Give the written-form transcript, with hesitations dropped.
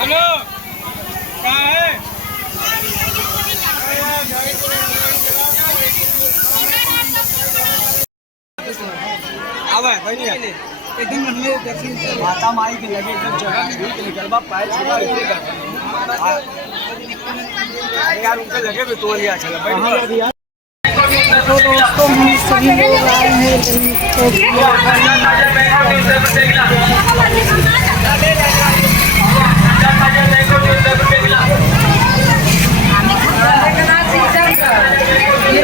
Hello, कहाँ है? आवा भाई नहीं एकदम हमें दर्शन माता माई के लगे एकदम जगह ठीक निकल बा पाए छुआ यार उनके लगे भी तो लिया चला भाई। तो दोस्तों हम सभी लोग आए हैं ये